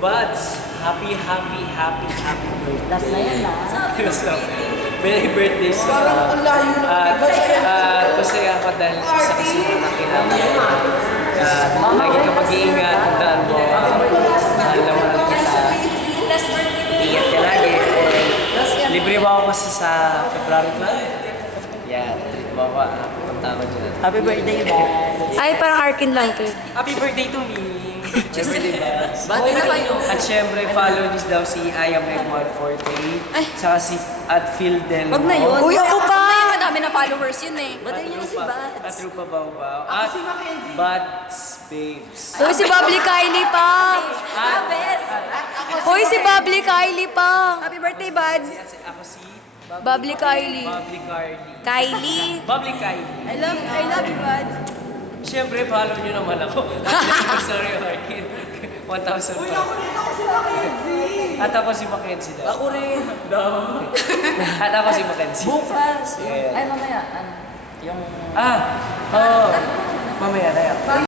Buds, happy birthday. Last na yan na. Merry birthday sa... Parang ang layo ng Masaya ako dahil sa kasino na kailangan. Lagi ka mag-iingat, tandaan mo. Mahal na mahal kita. Ingat ka lagi. Libre mo ako kasi sa February 12. Yeah, treat mo ako. Punta ako dyan. Happy birthday, Buds. Ay, parang Arkin lang to. Happy birthday to me! Happy birthday, Buds. Bati na kayo. At syempre, follow niyo daw si I am Meg 140. Ay. Saka si at Phil Del. Wag na yun. Uy, ako pa! Madami na followers yun eh. Ba't yun si Buds? At Rupa Baw. At Buds Babes. Uy, si Bubbly Kylie pa. At, Uy, si Bubbly Kylie pa. Happy birthday, Buds. ako si Bubbly Kylie. Bubbly Carly. Kylie. Bubbly Kylie. I love you, Buds. Syempre, follow niyo naman ako. Sorry, Arkin. 1,000 pa. At ako si Mackenzie daw. Ako rin. At ako si Mackenzie. Bukas. Yeah. Ay, mamaya. Ano? Yung... Oo. Mamaya na yan.